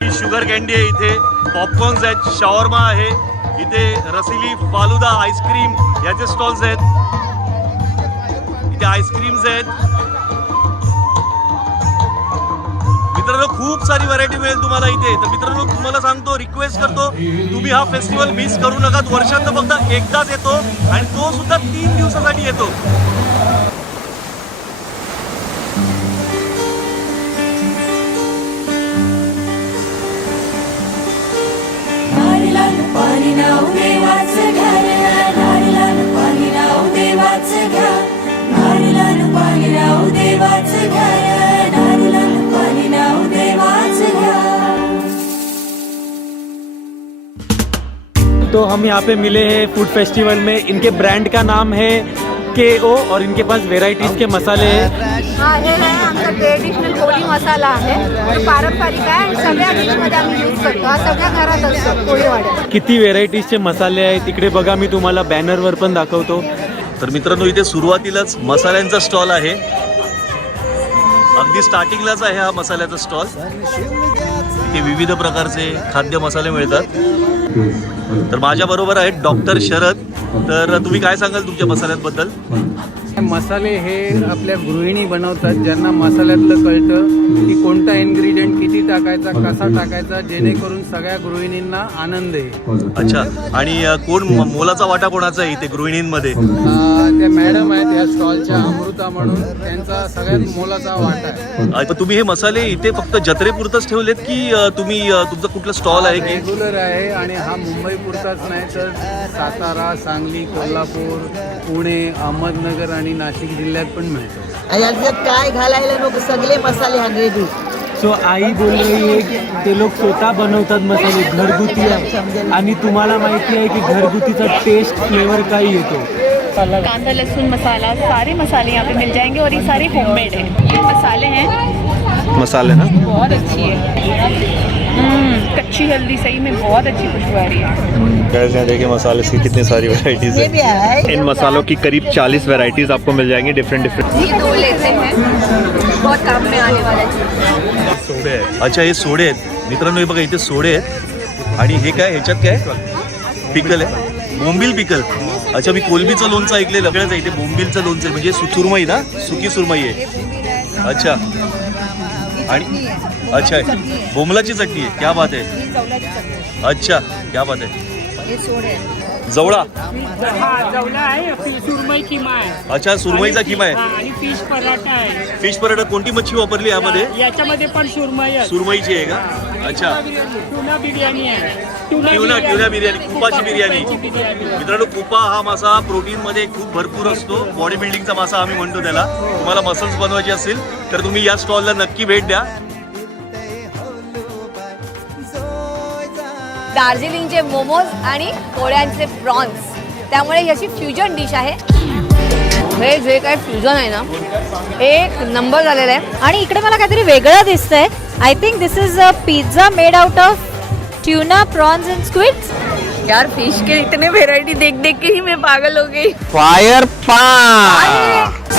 Sugar candy आहे इथे. Popcorns आहेत शॉर्मा आहे. इथे रसिली फालुदा आईस्क्रीम याचे स्टॉल्स आहेत. इथे आईस्क्रीम्स आहेत. मित्रांनो खूप सारी व्हरायटी मिळेल तुम्हाला इथे. तर मित्रांनो तुम्हाला सांगतो रिक्वेस्ट करतो तुम्ही हा फेस्टिवल मिस करू नका. वर्षात फक्त एकदाच येतो आणि तो सुद्धा तीन दिवसासाठी येतो. तो हम यहाँ पे मिले हैं फूड फेस्टिवल में। इनके ब्रांड का नाम है के ओ और इनके पास वेराइटीज के मसाले हैं। हा हे आहे आमचा ट्रेडिशनल कोळी मसाला आहे तो पारंपरिक आहे आणि सगळ्या डिशमध्ये आम्ही यूज करतो. हा सगळ्या घरात असतो कोळीवाड्यात किती व्हेरायटीजचे मसाले आहेत? इकडे बघा मी तुम्हाला बॅनरवर पण दाखवतो. तर मित्रांनो इथे सुरुवातीलाच मसाल्यांचा स्टॉल आहे. अगदी स्टार्टिंगलाच आहे हा मसाल्याचा स्टॉल इथे विविध प्रकारचे खाद्य मसाले मिळतात. तर माझ्या बरोबर आहेत डॉक्टर शरद. तर तुम्ही काय सांगाल तुमच्या मसाल्यांबद्दल? मसाले हे आपल्या गृहिणी बनवतात ज्यांना मसाल्यातलं कळतं की कोणता इन्ग्रेडियंट किती टाकायचा कसा टाकायचा जेणेकरून सगळ्या गृहिणींना आनंद आहे. अच्छा आणि कोण मोलाचा वाटा कोणाचा आहे इथे गृहिणींमध्ये? त्या मॅडम आहेत या स्टॉलच्या अमृता म्हणून त्यांचा सगळ्यात मोलाचा वाटा आहे. तुम्ही हे मसाले इथे फक्त जत्रेपुरतच ठेवलेत की तुम्ही तुमचं कुठलं स्टॉल आहे की? रेग्युलर आहे आणि हा मुंबई पुरताच नाही तर सातारा सांगली कोल्हापूर पुणे अहमदनगर आणि नाशिक जिल्ह्यात पण मिळतो. याच्यात काय घालायला नको सगळे मसाले हा रेडी सो आई बोल रही है की ते लोक स्वतः बनवतात मसाले घरगुती आहे. आणि तुम्हाला माहिती आहे की घरगुतीचा टेस्ट फ्लेवर काही येतो. कांदा लहसुन मसाला सारे मसाले यहाँ पे मिल जाएंगे और ये सारे होममेड हैं। ये मसाले हैं। मसाले ना? बहुत अच्छी है। कच्ची हल्दी सही में बहुत अच्छी खुशबू आ रही है। कैसे हैं देखिए मसाले की कितनी सारी वैरायटीज ये है। इन मसालों की करीब 40 वैरायटीज आपको मिल जाएँगी डिफरेंट डिफरेंट ये दो लेते हैं। बहुत काम में आने वाला चीज़ सोडे आहेत अच्छा हे सोडे आहेत मित्रांनो हे बघा इथे सोडे आहेत। आणि हे काय ह्याच्यात काय? पिकल आहे? बोंबील पिकल? अच्छा मी कोलबीचं लोणचं ऐकलेलं वेगळंच आहे इथे बोंबीलचं लोणचं म्हणजे सु- ना? सुकी सुरमई आहे. अच्छा. आणि अच्छा. बोमलाची चटणी आहे. क्या बात आहे. अच्छा. क्या बात आहे. जवळा? हा जवला आहे. फी- सुरमई किमा आहे. अच्छा सुरमईचा किमा आहे. आणि फिश पराठा आहे. फिश पराठा कोणती मच्छी वापरली यामध्ये? याच्यामध्ये पण सुरमई आहे. सुरमईची आहे का? अच्छा. टुना बिर्याणी आहे. ट्युना ट्युना बिर्याणी कुपाची बिर्याणी कुपाची बिर्याणी. मित्रांनो कुपा हा मासा प्रोटीन मध्ये खूप भरपूर असतो. बॉडी बिल्डिंगचा मासा आम्ही म्हणतो त्याला. तुम्हाला मसल्स बनवायचे असतील तर तुम्ही या स्टॉलला नक्की भेट द्या. दार्जिलिंगचे मोमोज आणि पोळ्यांचे प्रॉन्स त्यामुळे ही अशी फ्युजन डिश आहे. हे जे काय फ्युजन आहे ना एक नंबर झालेला आहे. आणि इकडे मला काहीतरी वेगळं दिसतंय. I think this is a pizza made out of tuna prawns and squids यार फिश के इतने वेराइटी देख देख के ही मैं पागल हो गई। फायर पान